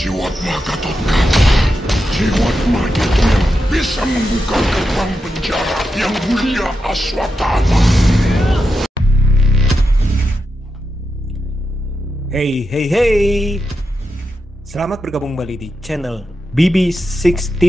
Jiwatma Gatotkaca. Jiwatma itu yang bisa membuka gerbang penjara yang mulia Aswatthama. Hey hey hey, selamat bergabung kembali di channel BB69.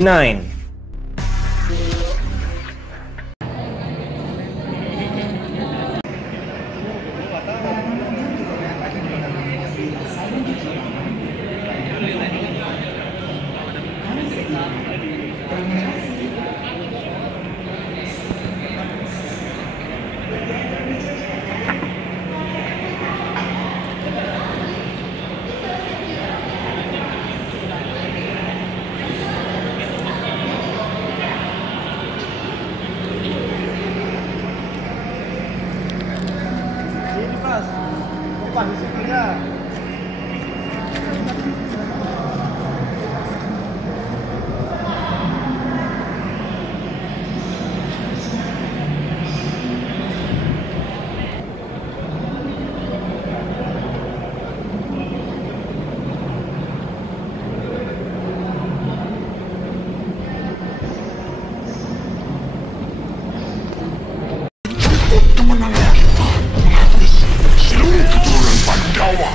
Kemenangan kita menghabisi seluruh keturunan Pandawa.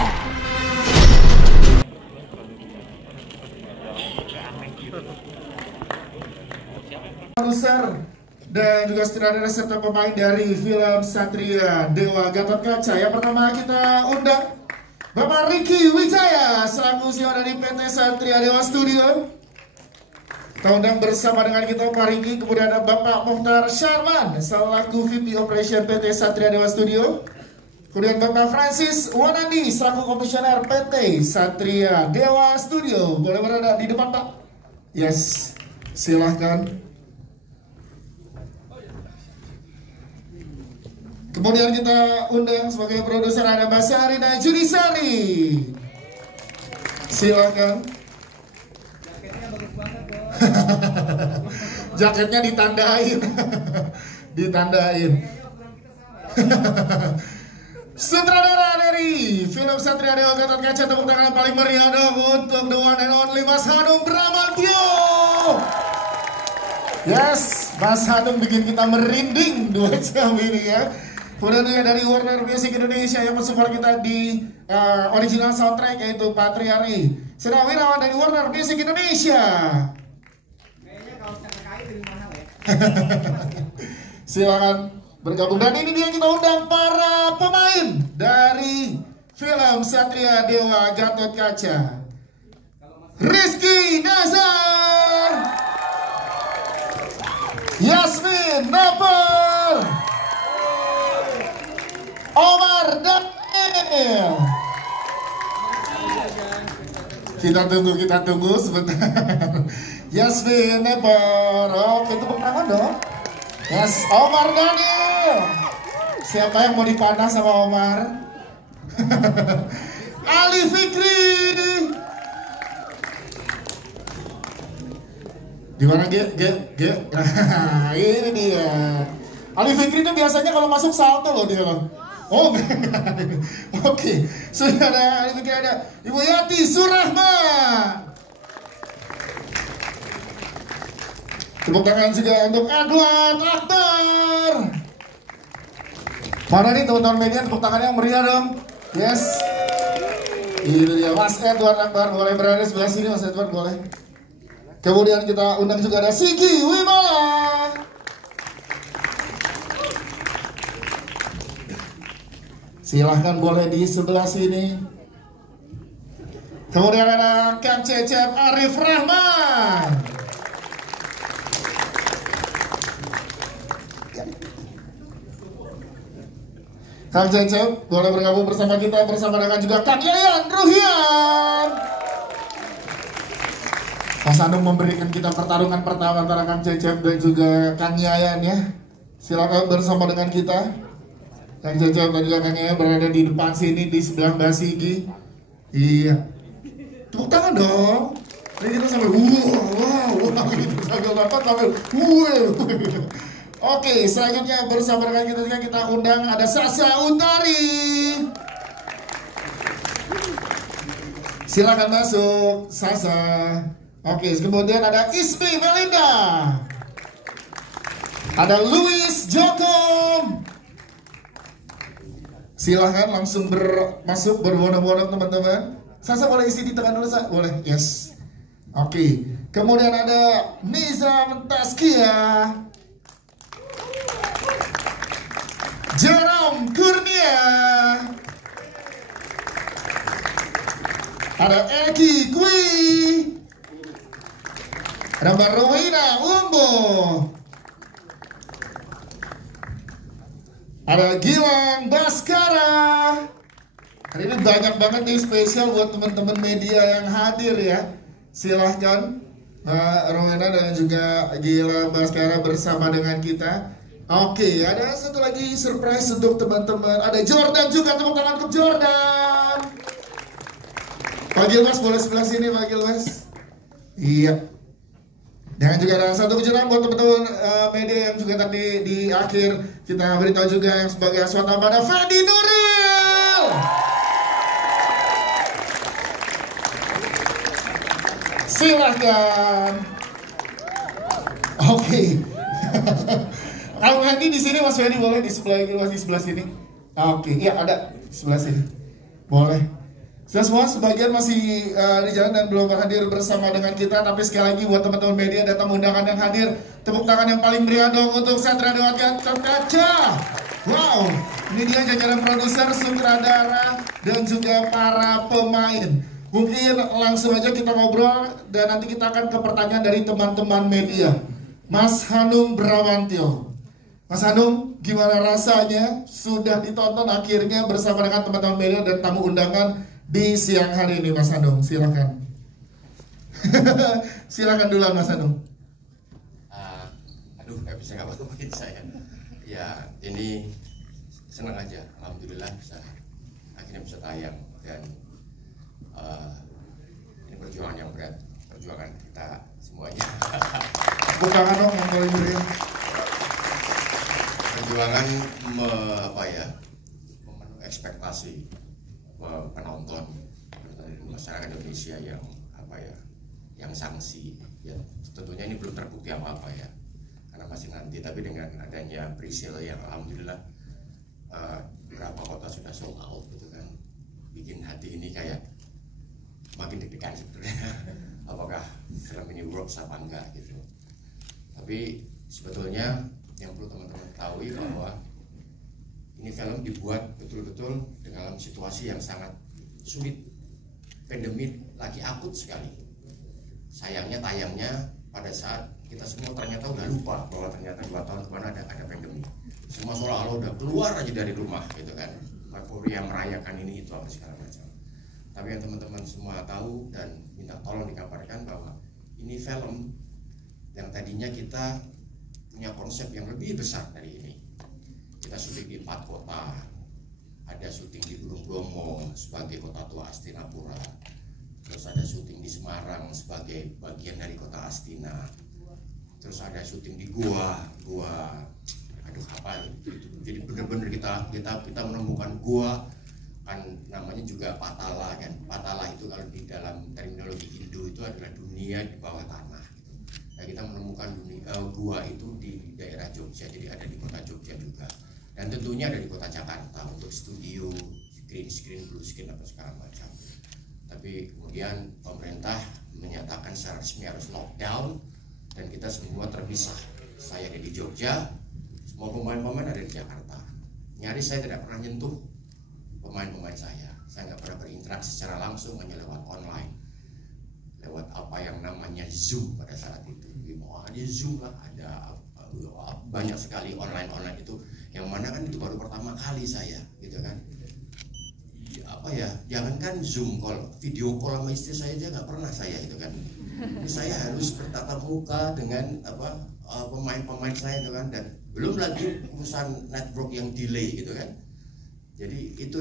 Produser dan juga sutradara serta pemain dari film Satria Dewa Gatotkaca. Yang pertama kita undang Bapak Ricky Wijaya selaku CEO dari PT Satria Dewa Studio. Kita undang bersama dengan kita Pak Ricky. Kemudian ada Bapak Mukhtar Sharman selaku VP Operation PT Satria Dewa Studio. Kemudian Bapak Francis Wanandi selaku Komisioner PT Satria Dewa Studio. Boleh berada di depan Pak? Yes, silahkan. Kemudian kita undang sebagai produser ada Mbak Syarina Judisari. Silakan. Jaketnya ditandain. Ditandain. Sutradara dari film Satria Dewa Gatotkaca, tepuk tangan paling meriah dong untuk the one and only Mas Hanung Bramantyo. Yes, Mas Hanung bikin kita merinding 2 jam ini ya. Kemudian dari Warner Music Indonesia yang mensupport kita di original soundtrack yaitu Patriari Sena Wirawan dari Warner Music Indonesia. Kayaknya kalau KKI lebih mahal ya. Silakan bergabung. Dan ini dia kita undang para pemain dari film Satria Dewa Gatotkaca. Rizky Nazar, Yasmin Napper, Omar Daniel. Kita tunggu sebentar. Yasmin Napper. Oke, tepuk tangan dong. Yes, Omar Daniel. Siapa yang mau dipanah sama Omar? Ali Fikri. Di mana G? Ini dia. Ali Fikri itu biasanya kalau masuk salto loh dia loh. Oh, oke. Sudah ada Ali Fikri, ada Ibu Yati Surahma. Tepuk tangan juga untuk Edward Akbar. Mana nih teman-teman media, tepuk tangannya yang meriah dong. Yes. Ini dia Mas Edward Akbar, boleh berada di sebelah sini Mas Edward, boleh. Kemudian kita undang juga ada Sigi Wimala. Silahkan boleh di sebelah sini. Kemudian ada Kang Cecep Arif Rahman. Kang Cecep boleh bergabung bersama kita bersama dengan juga Kang Yayan Ruhian. Mas Anung memberikan kita pertarungan pertama antara Kang Cecep dan juga Kang Yayan ya. Silakan bersama dengan kita. Kang Cecep dan juga Kang Yayan berada di depan sini di sebelah Mbak Sigi. Iya. Tepuk tangan dong. Jadi kita sampai wow gitu sambil dapat sambil Oke, selanjutnya bersama dengan kita undang ada Sasa Utari. Silakan masuk, Sasa. Oke, kemudian ada Ismi Melinda. Ada Luis Joko. Silahkan langsung masuk berbondong-bondong teman-teman. Sasa boleh isi di tengah dulu, Sa? Boleh, yes. Oke, kemudian ada Nizam Taskia, Jerome Kurnia, ada Eki Kui, ada Mbak Rowena Umbo, ada Gilang Baskara. Hari ini banyak banget nih spesial buat teman-teman media yang hadir ya. Silahkan Mbak Rowena dan juga Gilang Baskara bersama dengan kita. Oke, ada satu lagi surprise untuk teman-teman. Ada Jordan juga, tepuk tangan untuk Jordan. Pak Gilmas boleh sebelah sini, Pak Gilmas. Iya. Dan juga ada satu kejutan buat teman-teman media yang juga tadi di akhir kita beritahu juga yang sebagai aswata pada Fadi Nuril. Silahkan. Oke. Kalau Fadi di sini, Mas Fadi boleh di sebelah sini. Oke, iya ada di sebelah sini. Boleh. Semua sebagian masih di jalan dan belum hadir bersama dengan kita. Tapi sekali lagi buat teman-teman media dan tamu undangan yang hadir, tepuk tangan yang paling meriah dong untuk Satria Dewa Gatot Kaca. Wow, ini dia jajaran produser, sutradara dan juga para pemain. Mungkin langsung aja kita ngobrol dan nanti kita akan ke pertanyaan dari teman-teman media. Mas Hanung Brawantio. Mas Hanung, gimana rasanya sudah ditonton akhirnya bersama dengan teman-teman media dan tamu undangan di siang hari ini, Mas Hanung? Silakan. Silakan duluan, Mas Hanung. Aduh, nggak bisa ngapa-ngapain saya. Ya, ini senang aja. Alhamdulillah akhirnya bisa tayang dan ini perjuangan yang berat, perjuangan kita semuanya. Bukan dong yang paling meriah. Perjuangan memenuhi ekspektasi penonton masyarakat Indonesia yang sanksi ya, tentunya ini belum terbukti apa-apa ya karena masih nanti, tapi dengan adanya pre-sale yang alhamdulillah beberapa kota sudah sold out gitu kan, bikin hati ini kayak makin deg-degan sebetulnya. Apakah film ini works apa enggak gitu. Tapi sebetulnya yang perlu teman-teman ketahui bahwa ini film dibuat betul-betul dalam situasi yang sangat sulit. Pandemi lagi akut sekali. Sayangnya tayangnya pada saat kita semua ternyata udah lupa bahwa ternyata 2 tahun kemana ada pandemi. Semua seolah-olah udah keluar aja dari rumah gitu kan. Euforia merayakan ini itu apa segala macam. Tapi yang teman-teman semua tahu dan minta tolong dikabarkan bahwa ini film yang tadinya kita punya konsep yang lebih besar dari ini. Kita syuting di 4 kota, ada syuting di Gunung Bromo sebagai kota tua Astinapura, terus ada syuting di Semarang sebagai bagian dari kota Astina, terus ada syuting di Goa, aduh apa itu. Jadi benar-benar kita menemukan Goa, kan namanya juga Patala kan. Patala itu kalau di dalam terminologi Hindu itu adalah dunia di bawah tanah gitu. Nah, kita menemukan Goa itu di daerah Jogja, jadi ada di kota Jogja juga. Dan tentunya ada di kota Jakarta untuk studio, green screen, blue screen, apa segala macam. Tapi kemudian pemerintah menyatakan secara resmi harus lockdown dan kita semua terpisah. Saya ada di Jogja, semua pemain-pemain ada di Jakarta. Nyaris saya tidak pernah nyentuh pemain-pemain saya nggak pernah berinteraksi secara langsung, hanya lewat online, lewat apa yang namanya Zoom pada saat itu. Ada Zoom lah, ada banyak sekali online itu, yang mana kan itu baru pertama kali saya gitu kan. Apa ya, jangankan Zoom call, video call sama istri saya aja nggak pernah saya gitu kan. Jadi saya harus bertatap muka dengan pemain-pemain saya gitu kan, dan belum lagi urusan network yang delay gitu kan. Jadi itu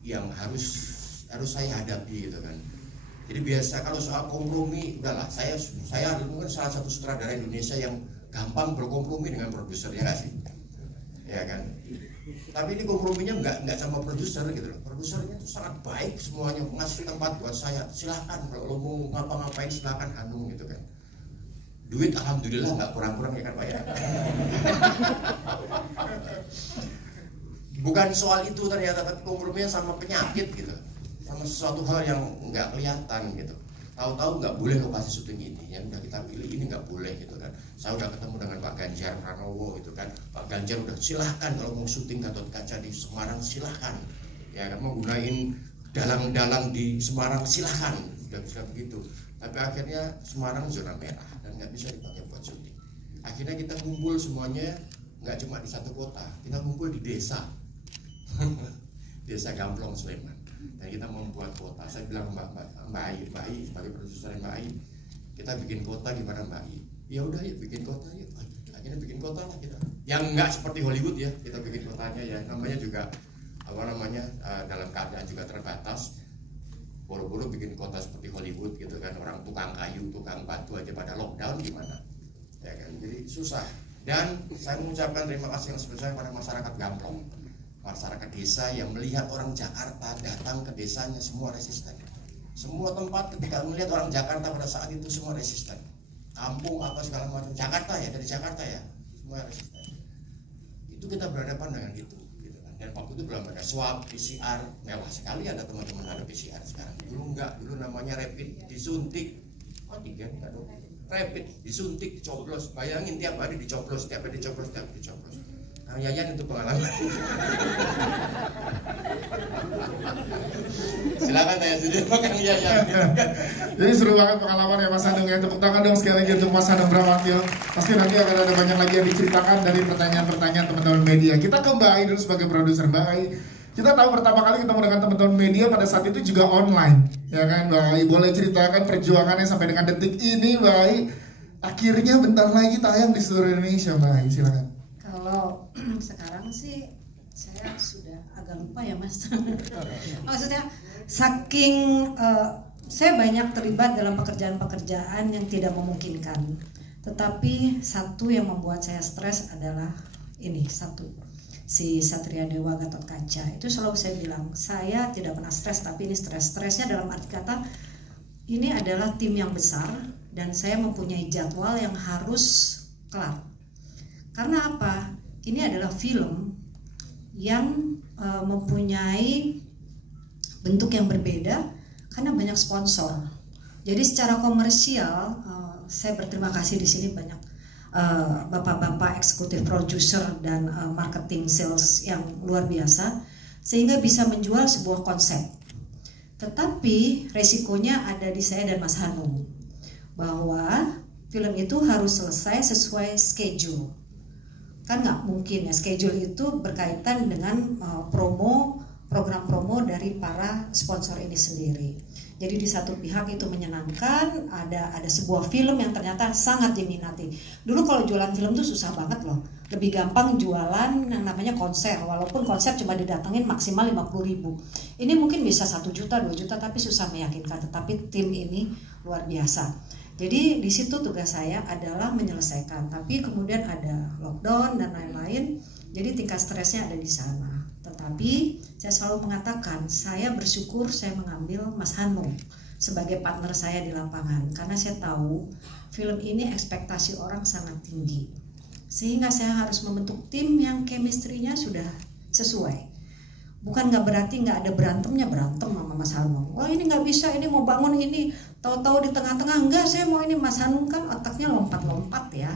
yang harus saya hadapi gitu kan. Jadi biasa kalau soal kompromi, udahlah, saya mungkin salah satu sutradara Indonesia yang gampang berkompromi dengan produser, ya nggak sih? Ya kan. Tapi ini komprominya nggak sama produser gitu loh. Produsernya tuh sangat baik semuanya, ngasih tempat buat saya. Silahkan kalau lo mau ngapa-ngapain silahkan Hanung gitu kan. Duit alhamdulillah nggak kurang-kurang ya kan Pak ya. Bukan soal itu ternyata, tapi komprominya sama penyakit gitu, sama sesuatu hal yang nggak kelihatan gitu. Tahu-tahu nggak boleh lokasi syuting ini, yang udah kita pilih ini nggak boleh gitu kan. Saya udah ketemu dengan Pak Ganjar Pranowo gitu kan. Pak Ganjar udah silahkan kalau mau syuting Gatot-Kaca di Semarang silahkan. Ya kan, mau gunain dalang-dalang di Semarang silahkan, udah bisa begitu. Tapi akhirnya Semarang zona merah dan nggak bisa dipakai buat syuting. Akhirnya kita kumpul semuanya nggak cuma di satu kota, kita kumpul di desa. Desa Gamplong Sleman. Dan kita membuat kota. Saya bilang Mbak Ai sebagai produser Mbak Ai, kita bikin kota gimana Mbak Ai? Ya udah ya bikin kota ya. Akhirnya bikin kota lah kita. Yang nggak seperti Hollywood ya, kita bikin kotanya ya. Namanya juga dalam keadaan juga terbatas. Boro-boro bikin kota seperti Hollywood gitu kan, orang tukang kayu, tukang batu aja pada lockdown gimana? Ya kan, jadi susah. Dan saya mengucapkan terima kasih yang sebesar pada masyarakat Gamplong. Masyarakat desa yang melihat orang Jakarta datang ke desanya semua resisten. Semua tempat ketika melihat orang Jakarta pada saat itu semua resisten. Kampung apa segala macam, Jakarta ya, dari Jakarta ya, semua resisten. Itu kita berhadapan dengan itu gitu kan. Dan waktu itu belum ada swab, PCR, mewah sekali ada teman-teman ada PCR sekarang. Dulu enggak, dulu namanya rapid, disuntik. Antigen enggak dong. Rapid, disuntik, dicoblos. Bayangin tiap hari dicoblos, tiap hari dicoblos. Kang Yayan itu pengalaman. Silakan tanya sendiri Kang Yayan. Jadi seru banget pengalaman ya Mas Hanung ya. Tepuk tangan dong sekali lagi untuk Mas Hanung Bramantyo. Pasti nanti akan ada banyak lagi yang diceritakan dari pertanyaan-pertanyaan teman-teman media. Kita ke Mbak Ai dulu sebagai produser. Mbak Ai, kita tahu pertama kali ketemu dengan teman-teman media pada saat itu juga online, ya kan Mbak Ai? Boleh ceritakan perjuangannya sampai dengan detik ini Mbak Ai? Akhirnya bentar lagi tayang di seluruh Indonesia Mbak Ai, silakan. Kalau sekarang sih saya sudah agak lupa ya Mas. Maksudnya saking saya banyak terlibat dalam pekerjaan-pekerjaan yang tidak memungkinkan. Tetapi satu yang membuat saya stres adalah ini satu. Si Satria Dewa Gatot-Kaca. Itu selalu saya bilang, saya tidak pernah stres, tapi ini stres-stresnya dalam arti kata ini adalah tim yang besar dan saya mempunyai jadwal yang harus kelar. Karena apa? Ini adalah film yang mempunyai bentuk yang berbeda karena banyak sponsor. Jadi secara komersial, saya berterima kasih di sini banyak bapak-bapak eksekutif producer dan marketing sales yang luar biasa sehingga bisa menjual sebuah konsep. Tetapi resikonya ada di saya dan Mas Hanung bahwa film itu harus selesai sesuai schedule. Kan nggak mungkin ya, schedule itu berkaitan dengan program promo dari para sponsor ini sendiri. Jadi di satu pihak itu menyenangkan, ada sebuah film yang ternyata sangat diminati. Dulu kalau jualan film tuh susah banget loh. Lebih gampang jualan yang namanya konser, walaupun konser cuma didatengin maksimal 50.000. Ini mungkin bisa 1 juta, 2 juta, tapi susah meyakinkan. Tetapi tim ini luar biasa. Jadi di situ tugas saya adalah menyelesaikan. Tapi kemudian ada lockdown dan lain-lain. Jadi tingkat stresnya ada di sana. Tetapi saya selalu mengatakan saya bersyukur saya mengambil Mas Hanung sebagai partner saya di lapangan karena saya tahu film ini ekspektasi orang sangat tinggi sehingga saya harus membentuk tim yang chemistry-nya sudah sesuai. Bukan nggak berarti nggak ada berantem sama Mas Hanung. Oh ini nggak bisa, ini mau bangun ini tahu-tahu di tengah-tengah enggak, saya mau ini. Mas Hanung kan otaknya lompat-lompat ya.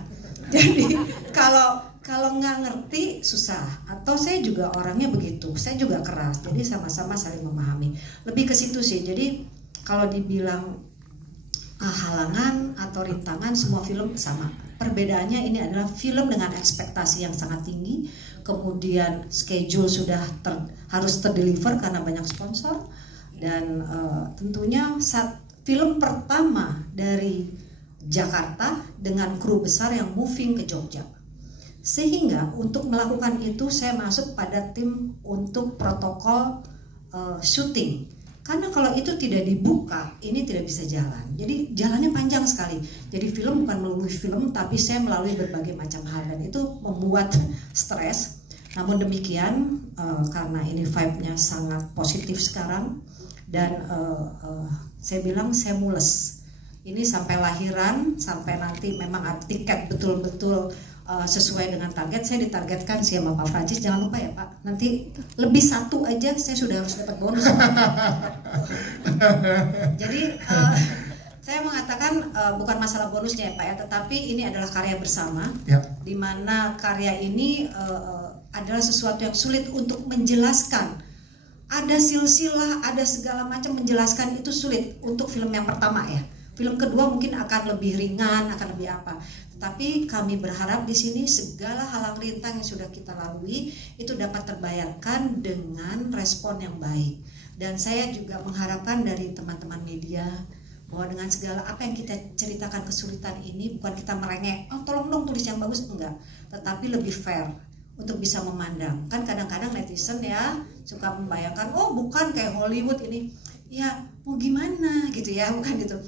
Jadi kalau nggak ngerti susah. Atau saya juga orangnya begitu, saya juga keras. Jadi sama-sama saling memahami. Lebih ke situ sih. Jadi kalau dibilang halangan atau rintangan, semua film sama. Perbedaannya ini adalah film dengan ekspektasi yang sangat tinggi, kemudian schedule sudah harus terdeliver karena banyak sponsor, dan tentunya film pertama dari Jakarta dengan kru besar yang moving ke Jogja. Sehingga untuk melakukan itu saya masuk pada tim untuk protokol syuting. Karena kalau itu tidak dibuka, ini tidak bisa jalan. Jadi jalannya panjang sekali. Jadi film bukan melalui film, tapi saya melalui berbagai macam hal. Dan itu membuat stres. Namun demikian, karena ini vibe-nya sangat positif sekarang, dan saya bilang saya mules. Ini sampai lahiran, sampai nanti memang tiket betul-betul sesuai dengan target. Saya ditargetkan sih sama Pak Francis, jangan lupa ya Pak, nanti lebih satu aja saya sudah harus dapat bonus. Jadi saya mengatakan bukan masalah bonusnya ya Pak ya, tetapi ini adalah karya bersama, Ya. di mana karya ini adalah sesuatu yang sulit untuk menjelaskan. Ada silsilah, ada segala macam, menjelaskan itu sulit untuk film yang pertama ya. Film kedua mungkin akan lebih ringan, akan lebih apa. Tetapi kami berharap di sini segala halang rintang yang sudah kita lalui itu dapat terbayarkan dengan respon yang baik. Dan saya juga mengharapkan dari teman-teman media bahwa dengan segala apa yang kita ceritakan kesulitan ini, bukan kita merengek, oh tolong dong tulis yang bagus, enggak, tetapi lebih fair untuk bisa memandang. Kan kadang-kadang netizen ya suka membayangkan, oh bukan kayak Hollywood ini, ya mau gimana gitu ya, bukan gitu.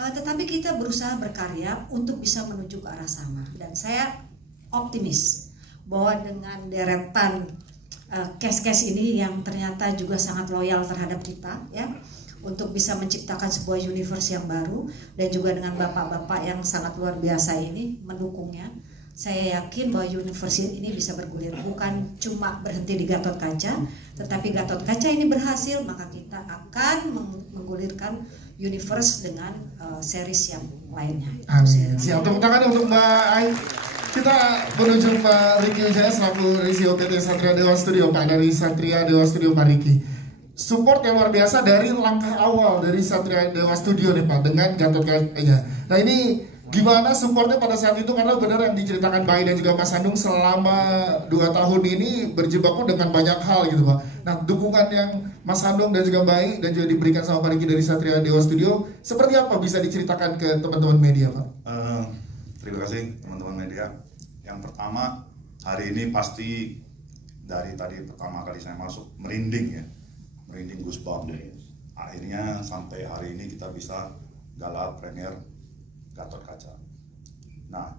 Tetapi kita berusaha berkarya untuk bisa menuju ke arah sana, dan saya optimis bahwa dengan deretan case-case ini yang ternyata juga sangat loyal terhadap kita ya, untuk bisa menciptakan sebuah universe yang baru, dan juga dengan bapak-bapak yang sangat luar biasa ini mendukungnya, saya yakin bahwa universe ini bisa bergulir, bukan cuma berhenti di Gatot Kaca, tetapi Gatot Kaca ini berhasil, maka kita akan menggulirkan universe dengan series yang lainnya. Amin. Siap, tepuk tangan untuk Mbak Ai. Kita menuju Pak Ricky Wijaya selaku Risio PT Satria Dewa Studio, Pak, dari Satria Dewa Studio, Pak Ricky. Support yang luar biasa dari langkah awal dari Satria Dewa Studio nih Pak, dengan Gatot Kaca. Nah ini gimana supportnya pada saat itu, karena benar yang diceritakan Bayi dan juga Mas Sandung selama 2 tahun ini berjibaku dengan banyak hal gitu Pak. Nah dukungan yang Mas Sandung dan juga Bayi dan juga diberikan sama Pak Ricky dari Satria Dewa Studio, seperti apa bisa diceritakan ke teman-teman media Pak? Terima kasih teman-teman media. Yang pertama, hari ini pasti dari tadi pertama kali saya masuk merinding ya, merinding goosebumps. Akhirnya sampai hari ini kita bisa gala premier Gatot Kaca. Nah,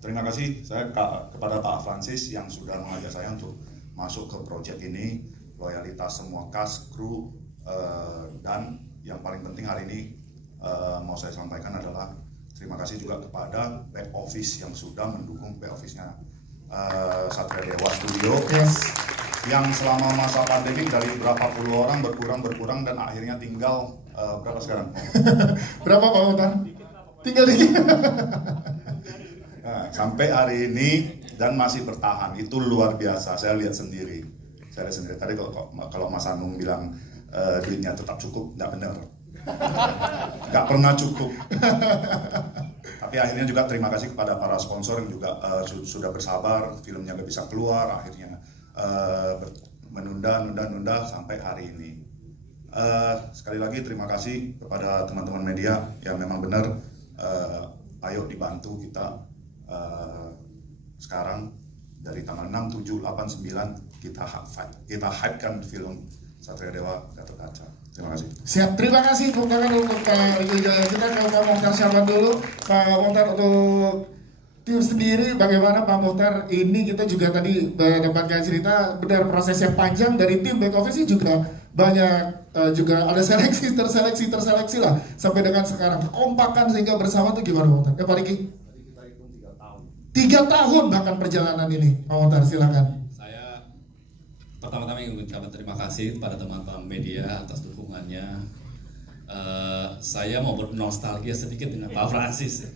terima kasih saya kepada Pak Francis yang sudah mengajak saya untuk masuk ke proyek ini, loyalitas semua cast, kru, dan yang paling penting hari ini mau saya sampaikan adalah terima kasih juga kepada back office yang sudah mendukung back office-nya Satria Dewa Studio, yang selama masa pandemi dari berapa puluh orang berkurang dan akhirnya tinggal berapa sekarang? Berapa Pak Motar? Tinggal dikit. Nah, sampai hari ini dan masih bertahan, itu luar biasa. Saya lihat sendiri. Tadi kalau Mas Anung bilang duitnya tetap cukup, nggak benar. Nggak pernah cukup. Tapi akhirnya juga terima kasih kepada para sponsor yang juga sudah bersabar, filmnya nggak bisa keluar, akhirnya menunda sampai hari ini. Sekali lagi terima kasih kepada teman-teman media yang memang benar. Ayo dibantu kita sekarang dari tanggal 6, 7, 8, 9 kita hypekan film Satria Dewa Gatot Kaca. Terima kasih. Siap, terima kasih untuk Pak Ricky Wijaya. Kita ke Pak Mokhtar Syahban dulu. Pak Mokhtar, untuk tim sendiri bagaimana Pak Mokhtar? Ini kita juga tadi mendapatkan cerita benar prosesnya panjang dari tim back office juga banyak, juga ada terseleksi lah sampai dengan sekarang kekompakan sehingga bersama tuh gimana Pak Mokhtar? Pak Ricky? 3 tahun bahkan perjalanan ini, Pak Mokhtar silakan. Saya pertama-tama ingin mengucapkan terima kasih kepada teman-teman media atas dukungannya. Saya mau bernostalgia sedikit dengan Pak Francis.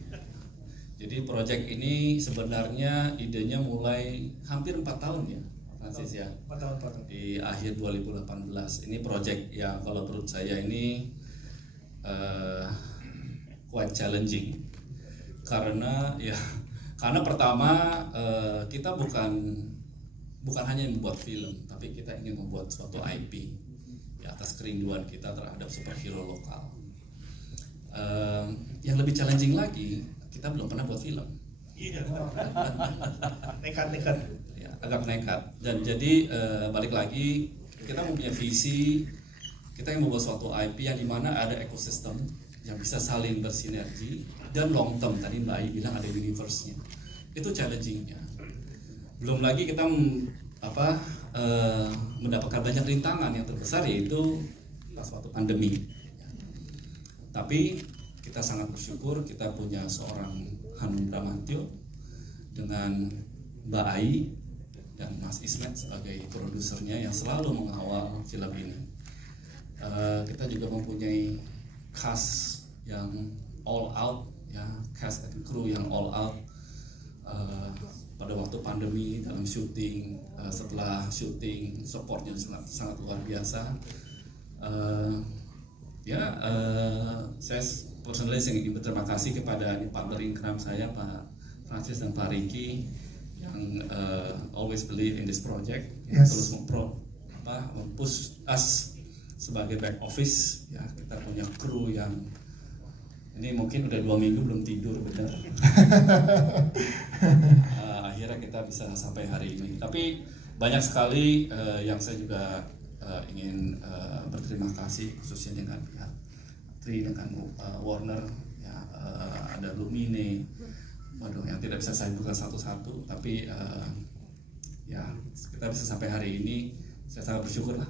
Jadi proyek ini sebenarnya idenya mulai hampir 4 tahun ya, Pak Francis ya. 4 tahun. Di akhir 2018. Ini proyek yang kalau menurut saya ini quite challenging. Karena pertama kita bukan hanya membuat film, tapi kita ingin membuat suatu IP ya, atas kerinduan kita terhadap superhero lokal. Yang lebih challenging lagi, kita belum pernah buat film. Iya. Nekat. Ya, agak nekat. Dan jadi balik lagi, kita mempunyai visi, kita ingin membuat suatu IP yang dimana ada ekosistem yang bisa saling bersinergi dan long term. Tadi Mbak Ai bilang ada universe-nya. Itu challenging-nya. Belum lagi kita mendapatkan banyak rintangan. Yang terbesar yaitu pas waktu pandemi. Tapi kita sangat bersyukur kita punya seorang Hanung Bramantyo dengan Mbak Ai dan Mas Ismet sebagai produsernya yang selalu mengawal film ini. Kita juga mempunyai cast yang all out, ya, cast and crew yang all out pada waktu pandemi dalam syuting, setelah syuting supportnya sangat luar biasa. Saya personally ingin berterima kasih kepada partner inkrah saya Pak Francis dan Pak Ricky yang always believe in this project, yang terus mempush us sebagai back office. Ya, kita punya kru yang ini mungkin udah 2 minggu belum tidur benar. Akhirnya kita bisa sampai hari ini. Tapi banyak sekali yang saya juga ingin berterima kasih, khususnya dengan pihak Tri, dengan Warner, ya, ada Lumine, waduh, yang tidak bisa saya buka satu-satu, tapi ya kita bisa sampai hari ini, saya sangat bersyukur lah.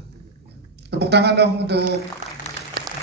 Tepuk tangan dong untuk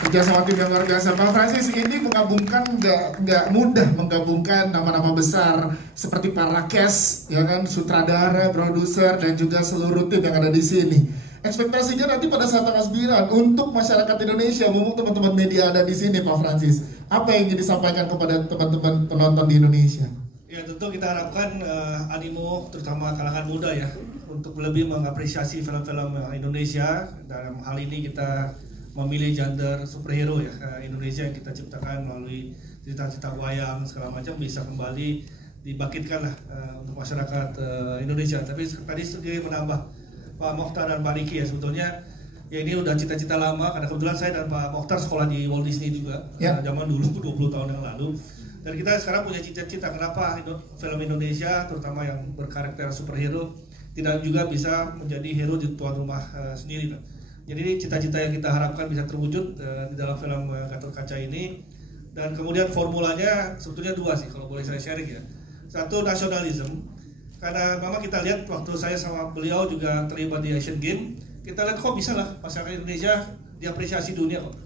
kerjasama tim yang luar biasa. Pak Francis, ini menggabungkan nggak mudah, menggabungkan nama-nama besar seperti para cast, ya kan, sutradara, produser, dan juga seluruh tim yang ada di sini. Ekspektasinya nanti pada saat tanggal 9 untuk masyarakat Indonesia, mumpung teman-teman media ada di sini, Pak Francis, apa yang ingin disampaikan kepada teman-teman penonton di Indonesia? Ya, tentu kita harapkan animo terutama kalangan muda ya untuk lebih mengapresiasi film-film Indonesia. Dalam hal ini kita memilih genre superhero ya, Indonesia yang kita ciptakan melalui cerita-cerita wayang segala macam bisa kembali dibangkitkan lah untuk masyarakat Indonesia. Tapi tadi sedikit menambah Pak Mokhtar dan Pak Riki, ya sebetulnya ya ini udah cita-cita lama, karena kebetulan saya dan Pak Mokhtar sekolah di Walt Disney juga zaman dulu 20 tahun yang lalu. Dan kita sekarang punya cita-cita kenapa film Indonesia terutama yang berkarakter superhero tidak juga bisa menjadi hero di tuan rumah sendiri. Jadi cita-cita yang kita harapkan bisa terwujud di dalam film Gatotkaca ini. Dan kemudian formulanya sebetulnya 2 sih kalau boleh saya sharing ya. Satu, nasionalisme. Karena memang kita lihat waktu saya sama beliau juga terlibat di Asian Games, kita lihat kok bisa lah masyarakat Indonesia diapresiasi dunia kok.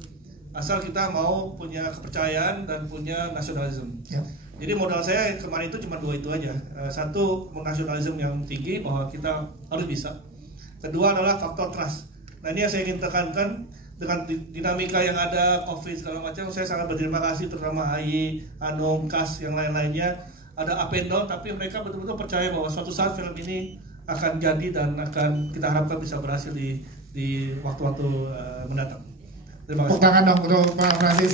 Asal kita mau punya kepercayaan dan punya nasionalisme. Jadi modal saya kemarin itu cuma 2 itu aja. Satu, nasionalisme yang tinggi bahwa kita harus bisa. Kedua adalah faktor trust. Nah, ini yang saya ingin tekankan dengan dinamika yang ada, COVID segala macam. Saya sangat berterima kasih terutama AI, Hanung, Kas, yang lain-lainnya. Ada up and down, tapi mereka betul-betul percaya bahwa suatu saat film ini akan jadi dan akan kita harapkan bisa berhasil di waktu-waktu mendatang. Terima kasih. Tepuk tangan dong untuk Pak Francis.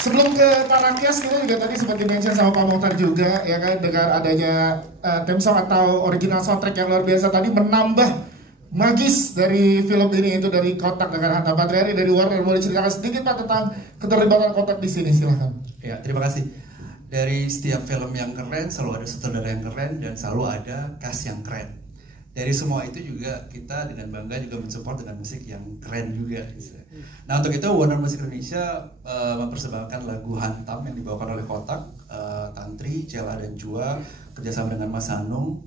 Sebelum ke Pak Rakyas, kita juga tadi sempat di-mention sama Pak Mokhtar juga, ya kan, dengan adanya theme song atau original soundtrack yang luar biasa tadi menambah magis dari film ini, itu dari Kotak dengan Hanta Patriari dari Warner. Boleh ceritakan sedikit Pak tentang keterlibatan Kotak di sini, silahkan. Ya, terima kasih. Dari setiap film yang keren selalu ada sutradara yang keren dan selalu ada cast yang keren. Dari semua itu juga kita dengan bangga juga mensupport dengan musik yang keren juga. Nah, untuk itu Warner Music Indonesia mempersembahkan lagu Hantam yang dibawakan oleh Kotak, Tantri, Cella dan Chua kerjasama dengan Mas Hanung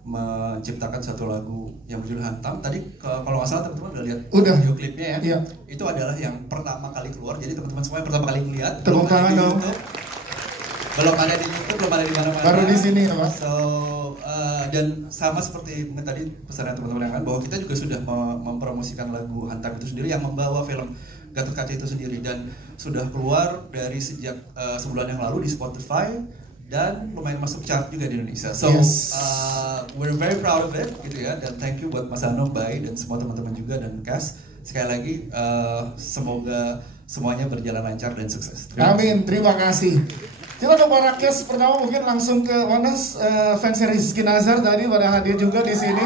menciptakan satu lagu yang berjudul Hantam. Tadi kalau nggak salah teman-teman udah lihat video klipnya ya. Itu adalah yang pertama kali keluar. Jadi teman-teman semua yang pertama kali melihat. Tepuk tangan dong. Belum ada di YouTube, belum ada di mana-mana. Baru di sini ya, Mas. So, dan sama seperti mungkin tadi pesanan teman-teman yang lain, bahwa kita juga sudah mempromosikan lagu Hantam itu sendiri yang membawa film Gatotkaca itu sendiri dan sudah keluar dari sejak sebulan yang lalu di Spotify dan lumayan masuk chart juga di Indonesia. So, we're very proud of it gitu ya, dan thank you buat Mas Hanung, Bay dan semua teman-teman juga dan cast. Sekali lagi semoga semuanya berjalan lancar dan sukses. Amin, terima kasih. Kita ke Pak Rakyas pertama, mungkin langsung ke mana fans Rizky Nazar tadi pada hadir juga di sini.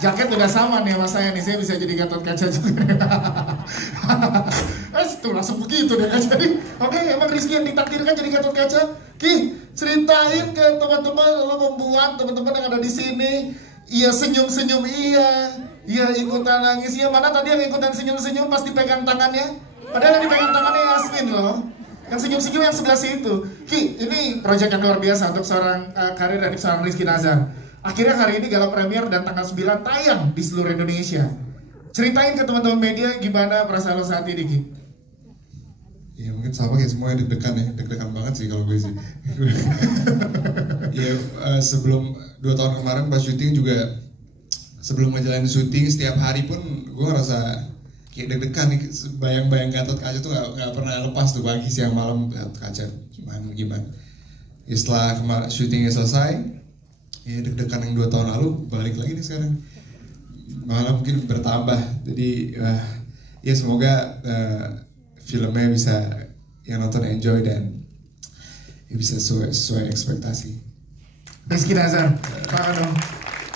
Jaket udah sama nih sama saya nih, saya bisa jadi Gatotkaca juga. Tuh langsung begitu deh. Jadi, oke, emang Rizky yang ditakdirkan jadi Gatotkaca. Ki, ceritain ke teman-teman, lo membuat teman-teman yang ada di sini. Iya senyum-senyum, iya ikutan nangis, iya. Mana tadi yang ikutan senyum-senyum pas dipegang tangannya? Padahal yang dipegang tangannya Yasmin loh. Yang senyum-senyum yang sebelah situ. Ki, ini proyek yang luar biasa untuk seorang karir dari seorang Rizky Nazar. Akhirnya hari ini gala premier dan tanggal 9 tayang di seluruh Indonesia. Ceritain ke teman-teman media gimana perasaan lo saat ini, Ki? Ya mungkin sama kayak semua deg-degan ya, deg-degan banget sih kalau gue sih. Ya sebelum 2 tahun kemarin pas syuting juga, sebelum ngejalanin syuting setiap hari pun gue ngerasa kayak deg-degan nih, bayang-bayang Gatot Kaca tuh gak pernah lepas tuh, pagi siang malam Gatot Kaca gimana. Ya setelah syutingnya selesai, ya deg-degan yang 2 tahun lalu balik lagi nih sekarang, malah mungkin bertambah. Jadi ya semoga filmnya bisa yang nonton enjoy dan ya bisa sesuai ekspektasi. Rizky Nazar, tangan dong.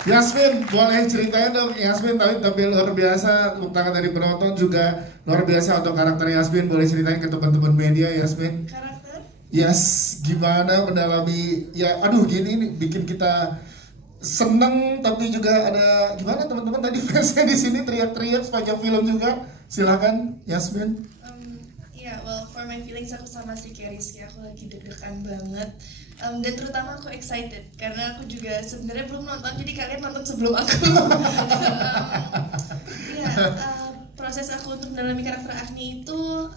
Yasmin, boleh ceritain dong. Yasmin tapi luar biasa, tepuk tangan dari penonton juga luar biasa untuk karakter Yasmin. Boleh ceritain ke teman-teman media, Yasmin? Karakter? Yes, gimana mendalami, ya aduh gini nih bikin kita seneng, tapi juga ada gimana teman-teman tadi fansnya di sini teriak-teriak sepanjang film juga. Silakan Yasmin. Well, for my feelings aku sama si Rizky, aku lagi deg-degan banget. Dan terutama aku excited karena aku juga sebenarnya belum nonton, jadi kalian nonton sebelum aku. Proses aku untuk mendalami karakter Agni itu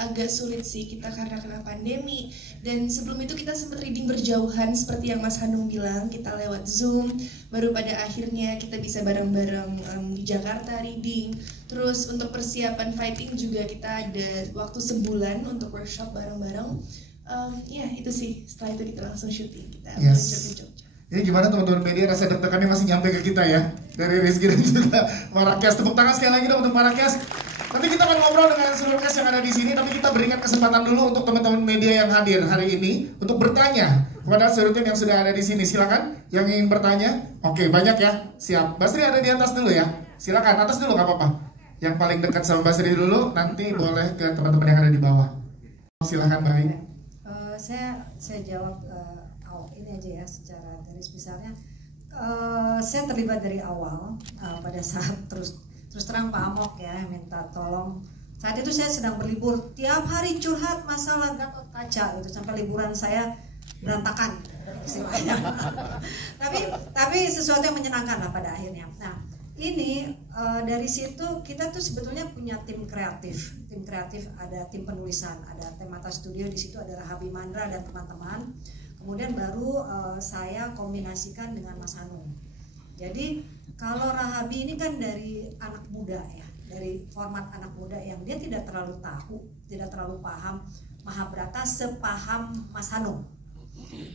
agak sulit sih kita karena kena pandemi. Dan sebelum itu kita sempat reading berjauhan seperti yang Mas Hanung bilang, kita lewat Zoom. Baru pada akhirnya kita bisa bareng-bareng di Jakarta reading. Terus untuk persiapan fighting juga kita ada waktu sebulan untuk workshop bareng-bareng. Ya itu sih, setelah itu kita langsung syuting, kita meluncur ke Jogja. Ini gimana teman-teman media, rasa deg-degannya masih nyampe ke kita ya, dari Rizky dan juga Marrakesh. Tepuk tangan sekali lagi dong untuk Marrakesh. Nanti kita akan ngobrol dengan seluruh cast yang ada di sini, tapi kita berikan kesempatan dulu untuk teman-teman media yang hadir hari ini untuk bertanya kepada seluruh tim yang sudah ada di sini. Silakan yang ingin bertanya. Oke, banyak ya. Siap. Basri ada di atas dulu ya. Silakan atas dulu, nggak apa-apa. Yang paling dekat sama Basri dulu, nanti boleh ke teman-teman yang ada di bawah. Silakan, baik. Saya jawab ini aja ya, secara garis besarnya. Saya terlibat dari awal pada saat terus terang Pak Amok ya minta tolong. Saat itu saya sedang berlibur, tiap hari curhat masalah Gatot Kaca itu sampai liburan saya berantakan istilahnya. tapi sesuatu yang menyenangkan lah pada akhirnya. Nah ini dari situ kita tuh sebetulnya punya tim kreatif. Tim kreatif ada tim penulisan, ada Temata Studio, di situ ada Rahabi Mandra dan teman-teman. Kemudian baru saya kombinasikan dengan Mas Hanung. Jadi kalau Rahabi ini kan dari anak muda ya, dari format anak muda yang dia tidak terlalu tahu, tidak terlalu paham Mahabharata sepaham Mas Hanung.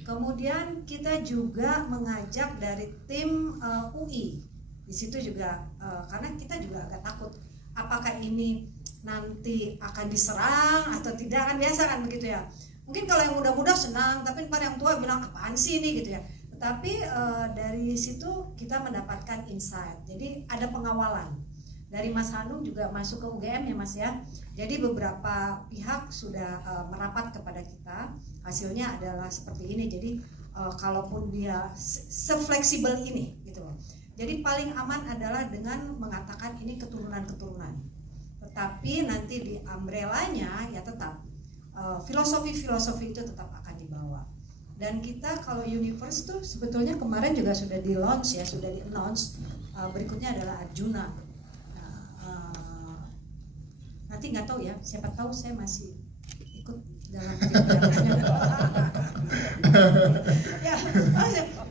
Kemudian kita juga mengajak dari tim UI. Di situ juga karena kita juga agak takut apakah ini nanti akan diserang atau tidak, kan biasa kan begitu ya. Mungkin kalau yang muda-muda senang, tapi pada yang tua bilang apaan sih ini gitu ya. Tetapi dari situ kita mendapatkan insight. Jadi ada pengawalan dari Mas Hanung juga masuk ke UGM ya Mas ya. Jadi beberapa pihak sudah merapat kepada kita. Hasilnya adalah seperti ini. Jadi kalaupun dia sefleksibel ini gitu loh. Jadi paling aman adalah dengan mengatakan ini keturunan-keturunan. Tetapi nanti di umbrellanya ya tetap filosofi-filosofi itu tetap akan dibawa. Dan kita kalau universe tuh sebetulnya kemarin juga sudah di launch ya, sudah di announce. Berikutnya adalah Arjuna. Nanti nggak tahu ya, siapa tahu saya masih ikut dalam ya,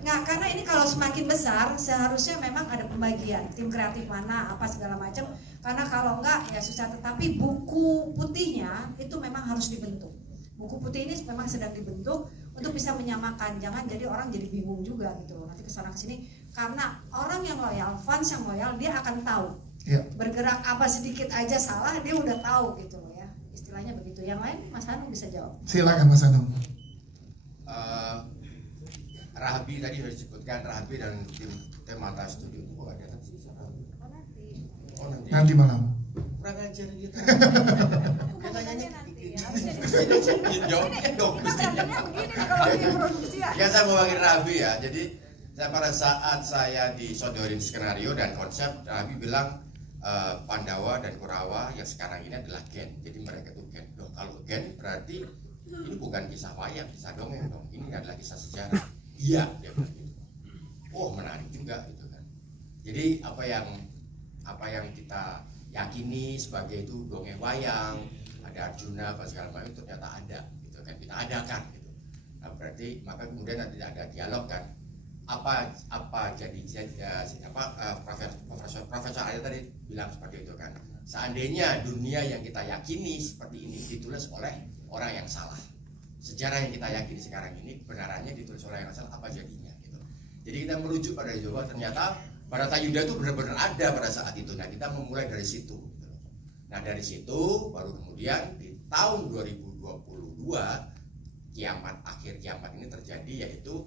nggak, karena ini kalau semakin besar seharusnya memang ada pembagian tim kreatif mana apa segala macam, karena kalau enggak ya susah. Tetapi buku putihnya itu memang harus dibentuk. Buku putih ini memang sedang dibentuk untuk bisa menyamakan, jangan jadi orang jadi bingung juga gitu nanti kesana kesini, karena orang yang loyal, fans yang loyal dia akan tahu bergerak apa sedikit aja salah dia udah tahu gitu loh ya, istilahnya begitu. Yang lain Mas Hanung bisa jawab. Silakan Mas Hanung. Rahabi tadi sudah disebutkan, Rahabi dan tim Temata Studio itu ada nanti. Oh nanti malam. Kurang ajar gitu. Katanya nanti ya. Jawabnya dong. Ya saya mau panggil Rahabi ya. Jadi pada saat saya disodorin skenario dan konsep, Rahabi bilang Pandawa dan Kurawa yang sekarang ini adalah Gen. Jadi mereka itu Gen. Loh kalau Gen berarti ini bukan kisah wayang, kisah dongeng dong. Ini adalah kisah sejarah. Iya, dia bilang gitu. oh menarik juga gitu kan. Jadi apa yang kita yakini sebagai itu dongeng wayang, ada Arjuna apa segala macam, ternyata ada gitu kan, kita adakan gitu. Nah, berarti maka kemudian nanti ada dialog kan, apa Profesor Arya tadi bilang seperti itu kan, seandainya dunia yang kita yakini seperti ini ditulis oleh orang yang salah, sejarah yang kita yakini sekarang ini kebenarannya ditulis oleh yang salah, apa jadinya gitu. Jadi kita merujuk pada Jawa, ternyata Baratayuda itu benar-benar ada pada saat itu. Nah, kita memulai dari situ gitu. Nah, dari situ baru kemudian di tahun 2022 akhir kiamat ini terjadi, yaitu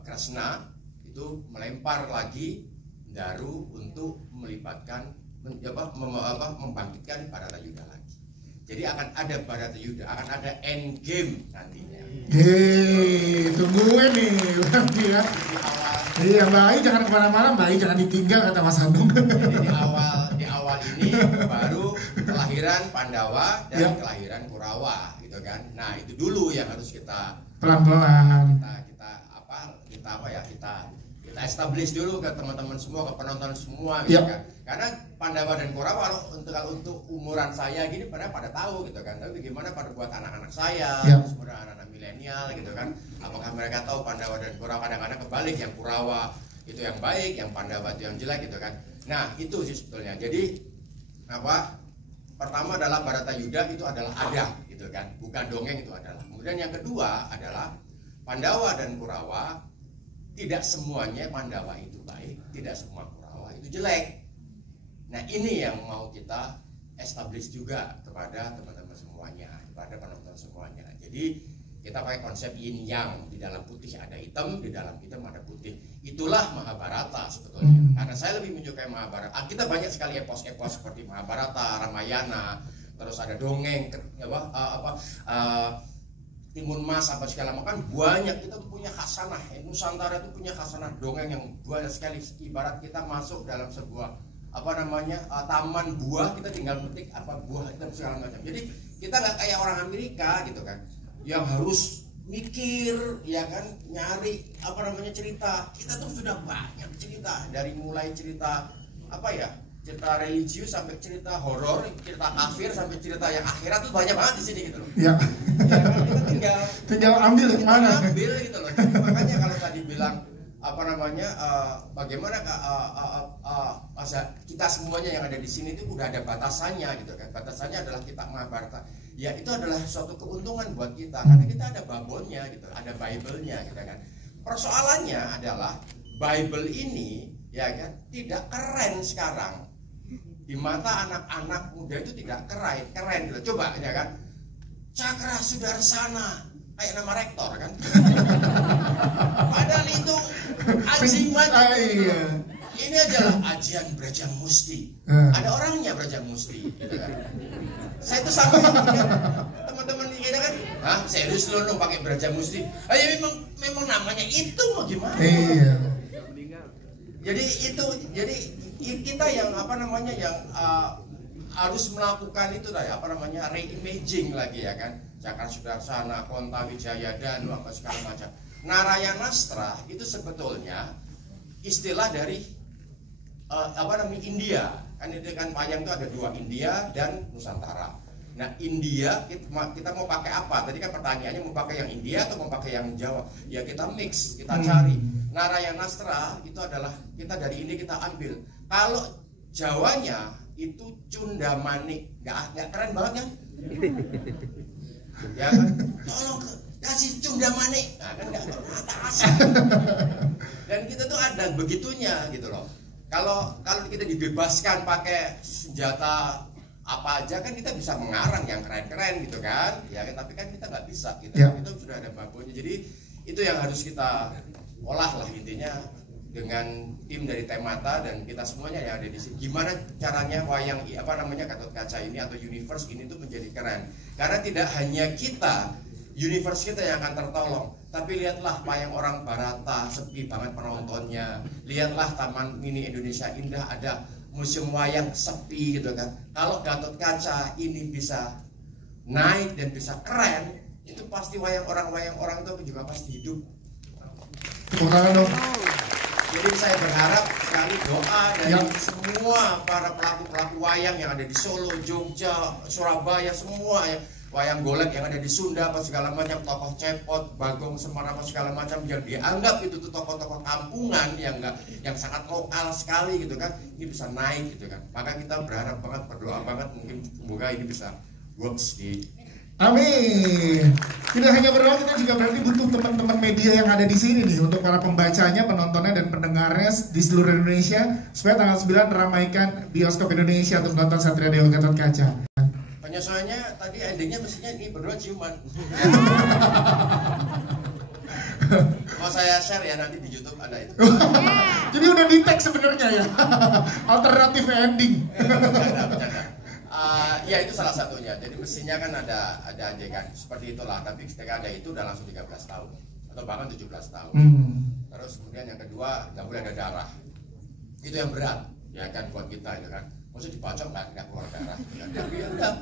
Kresna itu melempar lagi Daru untuk melibatkan membangkitkan Baratayuda lagi. Jadi akan ada Baratayuda, akan ada end game nantinya. Tungguin nih nanti ya. Iya, Mbak Ai jangan kemana-mana, Mbak Ai jangan ditinggal kata Mas Hanung. Jadi di awal ini baru kelahiran Pandawa dan kelahiran Kurawa gitu kan. Nah, itu dulu yang harus kita pelan-pelan kita establish dulu ke teman-teman semua, ke penonton semua gitu kan. Karena Pandawa dan Kurawa kalau untuk umuran saya gini pada tahu gitu kan. Tapi gimana pada buat anak-anak saya, kemudian anak-anak milenial gitu kan. Apakah mereka tahu Pandawa dan Kurawa? Kadang-kadang kebalik, yang Kurawa itu yang baik, yang Pandawa itu yang jelek gitu kan. Nah, itu sih sebetulnya. Jadi pertama adalah Baratayuda itu adalah ada gitu kan, bukan dongeng, itu adalah. Kemudian yang kedua adalah Pandawa dan Kurawa, tidak semuanya Pandawa itu baik, tidak semua Kurawa itu jelek. Nah, ini yang mau kita establish juga kepada teman-teman semuanya, kepada penonton semuanya. Jadi kita pakai konsep yin yang, di dalam putih ada hitam, di dalam hitam ada putih. Itulah Mahabharata sebetulnya. Karena saya lebih menyukai Mahabharata. Kita banyak sekali epos-epos seperti Mahabharata, Ramayana, terus ada dongeng Timun Mas apa segala macam, banyak. Kita punya khasanah, Nusantara itu punya khasanah dongeng yang banyak sekali. Ibarat kita masuk dalam sebuah taman buah, kita tinggal petik buah dan segala macam. Jadi kita nggak kayak orang Amerika gitu kan, yang harus mikir ya kan, nyari cerita. Kita tuh sudah banyak cerita, dari mulai cerita cerita religius sampai cerita horor, cerita kafir sampai cerita yang akhirat tuh banyak banget di sini gitu loh. Iya. Ya, tinggal ambil yang mana. Ambil gitu loh. Jadi, makanya kalau tadi bilang bagaimana kita semuanya yang ada di sini itu udah ada batasannya gitu kan. Batasannya adalah kitab Mahabharata. Ya, itu adalah suatu keuntungan buat kita karena kita ada babonnya gitu, ada Bible-nya gitu kan. Persoalannya adalah Bible ini ya kan tidak keren sekarang. Di mata anak-anak muda itu tidak keren gitu. Coba ya kan, Cakra Sudarsana, kayak nama rektor kan. Padahal itu ajiman gitu. Ini aja lah Ajian Brajang Musti. Ada orangnya Brajang Musti gitu kan. Saya tuh sama teman-teman kita kan, serius lo pakai Brajang Musti? Ya memang namanya itu mau gimana? Jadi kita yang harus melakukan itu reimaging lagi ya kan. Cakra Sudarsana, Konta Wijaya Danu apa segala macam. Narayanastra itu sebetulnya istilah dari India. Kan itu kan wayang itu ada dua, India dan Nusantara. Nah, India kita mau pakai apa? Tadi kan pertanyaannya mau pakai yang India atau mau pakai yang Jawa? Ya kita mix, kita cari. Narayanastra itu adalah kita dari ini kita ambil. Kalau Jawanya itu Cundamanik, nggak keren banget kan? Ya kan? Tolong kasih Cundamanik, nah kan nggak atas. Dan kita tuh ada begitunya gitu loh. Kalau kita dibebaskan pakai senjata apa aja kan kita bisa mengarang yang keren-keren gitu kan, ya kan? Tapi kan kita nggak bisa gitu. Itu sudah ada babonnya. Jadi itu yang harus kita olah lah intinya dengan tim dari Temata dan kita semuanya yang ada di sini. Gimana caranya wayang Gatotkaca ini atau universe ini tuh menjadi keren? Karena tidak hanya kita, universe kita yang akan tertolong, tapi lihatlah wayang orang Barata, sepi banget penontonnya. Lihatlah Taman Mini Indonesia Indah, ada museum wayang sepi gitu kan. Kalau Gatotkaca ini bisa naik dan bisa keren, itu pasti wayang orang itu juga pasti hidup. Tepuk tangan dong. Jadi saya berharap sekali doa dari semua para pelaku-pelaku wayang yang ada di Solo, Jogja, Surabaya, semua ya. Wayang golek yang ada di Sunda apa segala macam, tokoh cepot, Bagong Semar apa segala macam yang dianggap itu tuh tokoh-tokoh kampungan yang sangat lokal sekali gitu kan, ini bisa naik gitu kan. Maka kita berharap banget, berdoa banget, mungkin semoga ini bisa works di. Amin. Tidak hanya berdoa, kita juga berarti butuh teman-teman media yang ada di sini nih untuk para pembacanya, penontonnya dan pendengarnya di seluruh Indonesia supaya tanggal 9 ramaikan bioskop Indonesia untuk nonton Satria Dewa Gatot Kaca. Penyesuaiannya tadi endingnya mestinya ini berdua ciuman. Mau saya share ya nanti di YouTube ada itu. Jadi udah di tag sebenarnya ya. Alternatif ending. Bercanda. Ya itu salah satunya. Jadi mestinya kan ada adegan seperti itulah. Tapi ketika ada itu udah langsung 13 tahun atau bahkan 17 tahun. Terus kemudian yang kedua nggak boleh ada darah. Itu yang berat ya kan buat kita itu kan. Maksudnya dibacok nggak keluar darah. Tapi ya udah.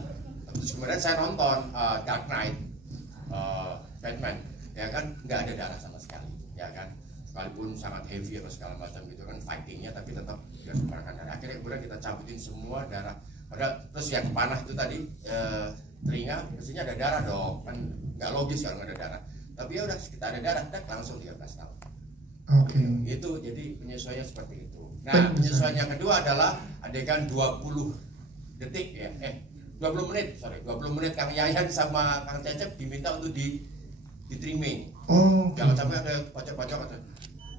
Terus kemudian saya nonton Dark Knight, Batman, ya kan nggak ada darah sama sekali, ya kan. Sekalipun sangat heavy atau segala macam gitu kan fightingnya, tapi tetap tidak sembarangan darah. Akhirnya kemudian kita cabutin semua darah. Padahal terus yang panah itu tadi telinga, mestinya ada darah dong, kan nggak logis kalau nggak ada darah. Tapi ya udah kita ada darah, langsung 13 tahun. Oke. Itu jadi penyesuaiannya seperti itu. Nah penyesuaian yang kedua adalah adegan 20 detik ya, 20 menit Kang Yayan sama Kang Cecep diminta untuk di trimming. Jangan sampai ada pacok-pacok atau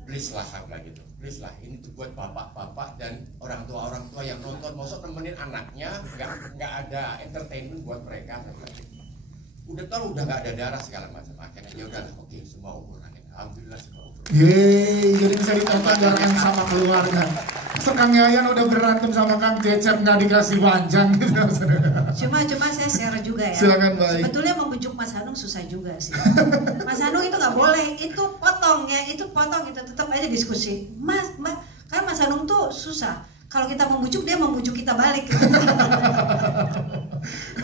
please lah kayak gitu. Please lah, ini tuh buat bapak-bapak dan orang tua yang nonton, maksud nemenin anaknya, nggak ada entertainment buat mereka. Udah tahu udah nggak ada darah segala macam. Akhirnya ya udah oke, semua umur akhirnya. Alhamdulillah semua umur. Yeay, jadi bisa ditonton bareng sama keluarga. Kang Yayan udah berantem sama Kang Cecep nggak dikasih panjang gitu. Cuma saya share juga ya. Silakan, baik. Sebetulnya membujuk Mas Hanung susah juga sih. Mas Hanung itu nggak boleh, itu potong itu tetap aja diskusi. Kan Mas Hanung tuh susah. Kalau kita membujuk dia membujuk kita balik. Gitu.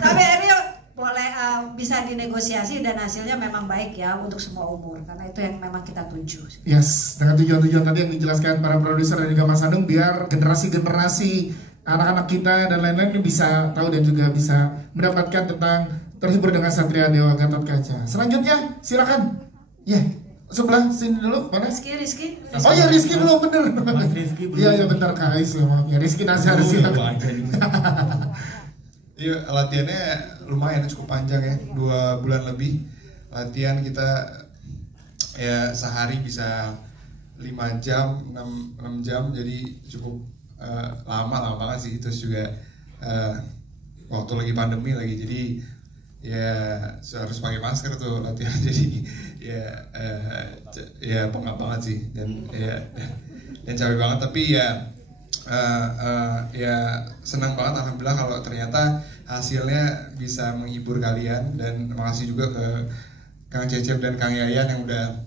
Tapi akhirnya boleh bisa dinegosiasi dan hasilnya memang baik ya untuk semua umur karena itu yang memang kita tuju. Yes, dengan tujuan-tujuan tadi yang dijelaskan para produser dan juga Mas Hanung biar generasi-generasi anak-anak kita dan lain-lain ini bisa tahu dan juga bisa mendapatkan tentang terhibur dengan Satria Dewa Gatot Kaca. Selanjutnya silakan. Ya, sebelah sini dulu mana? Rizky. Oh ya Rizky belum bener. Iya bentar Kak Ais ya maaf ya Rizky Nazar silakan. Iya, latihannya lumayan cukup panjang ya, 2 bulan lebih latihan. Kita ya sehari bisa 5 jam, 6 jam, jadi cukup lama banget sih. Terus juga waktu lagi pandemi lagi, jadi ya harus pakai masker tuh latihan, jadi ya pengap banget sih dan capek banget, tapi ya senang banget alhamdulillah kalau ternyata hasilnya bisa menghibur kalian. Dan makasih juga ke Kang Cecep dan Kang Yayan yang udah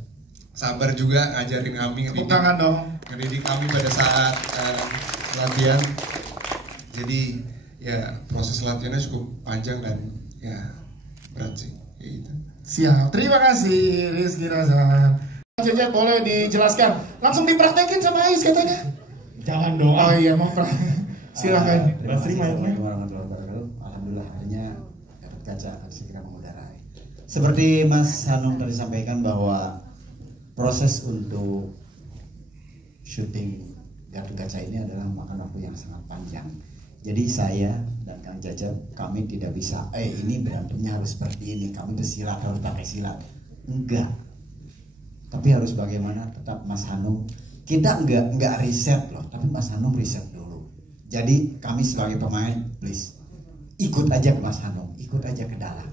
sabar juga ngajarin kami, ngedidik kami pada saat latihan. Jadi ya proses latihannya cukup panjang dan ya berat sih gitu. Siap, terima kasih Rizky Nazar. Cecep boleh dijelaskan, langsung dipraktekin sama Ais katanya. Jangan dong. Oh iya, mau silakan. Alhamdulillah akhirnya Gatot Kaca segera mengudarai. Seperti Mas Hanung tadi sampaikan bahwa proses untuk syuting Gatot Kaca ini adalah makan waktu yang sangat panjang. Jadi saya dan Kang Cecep kami tidak bisa ini berantemnya harus seperti ini, kami bersilat harus pakai silat. Enggak. Tapi harus bagaimana tetap Mas Hanung. Kita enggak riset loh, tapi Mas Hanung riset dulu. Jadi kami sebagai pemain, please ikut aja ke Mas Hanung, ikut aja ke dalam.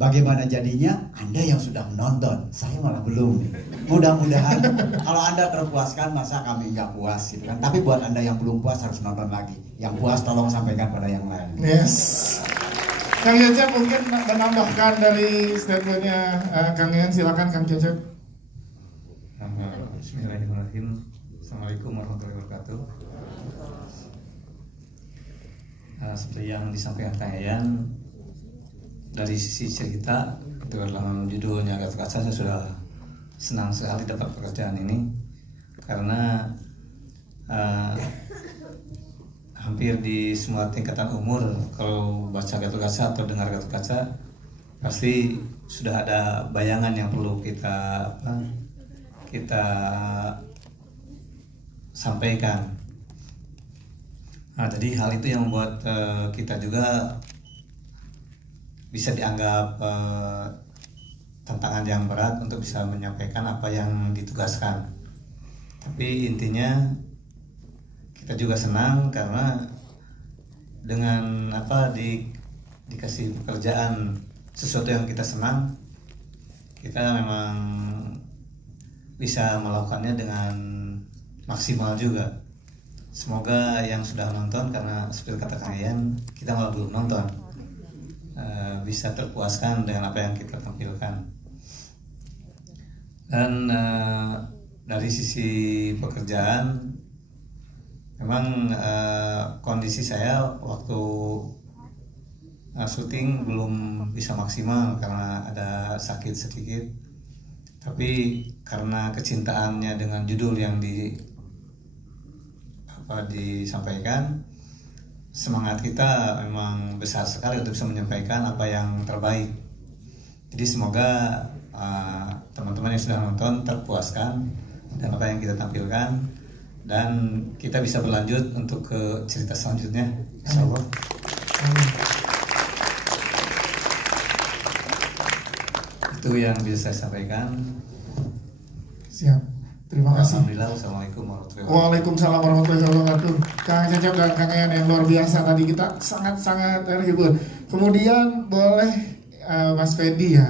Bagaimana jadinya? Anda yang sudah menonton, saya malah belum. Mudah-mudahan kalau Anda terpuaskan, masa kami nggak puas gitu kan. Tapi buat Anda yang belum puas harus nonton lagi. Yang puas tolong sampaikan pada yang lain. Yes. Kang Cecep mungkin menambahkan dari statementnya Kang Yayan, silakan Kang Cecep. Bismillahirrahmanirrahim. Assalamualaikum warahmatullahi wabarakatuh. Seperti yang disampaikan Kang Yayan, dari sisi cerita itu dalam judulnya Gatot Kaca, saya sudah senang sekali dapat pekerjaan ini karena hampir di semua tingkatan umur kalau baca Gatot Kaca atau dengar Gatot Kaca pasti sudah ada bayangan yang perlu kita sampaikan. Nah, jadi hal itu yang membuat kita juga bisa dianggap tantangan yang berat untuk bisa menyampaikan apa yang ditugaskan. Tapi intinya kita juga senang karena dengan dikasih pekerjaan sesuatu yang kita senang, kita memang bisa melakukannya dengan maksimal juga. Semoga yang sudah nonton, karena seperti kata Kang Ian, kita malah belum nonton, bisa terpuaskan dengan apa yang kita tampilkan. Dan dari sisi pekerjaan, memang kondisi saya waktu syuting belum bisa maksimal karena ada sakit sedikit. Tapi karena kecintaannya dengan judul yang disampaikan, semangat kita memang besar sekali untuk bisa menyampaikan apa yang terbaik. Jadi semoga teman-teman yang sudah nonton terpuaskan dengan apa yang kita tampilkan, dan kita bisa berlanjut untuk ke cerita selanjutnya, insyaallah. Itu yang bisa saya sampaikan. Siap, terima kasih. Alhamdulillah, wassalamualaikum warahmatullahi wabarakatuh. Waalaikumsalam warahmatullahi wabarakatuh. Kang Cecep dan Kang Ian yang luar biasa tadi, kita sangat-sangat terhibur. Kemudian boleh Mas Fedi ya,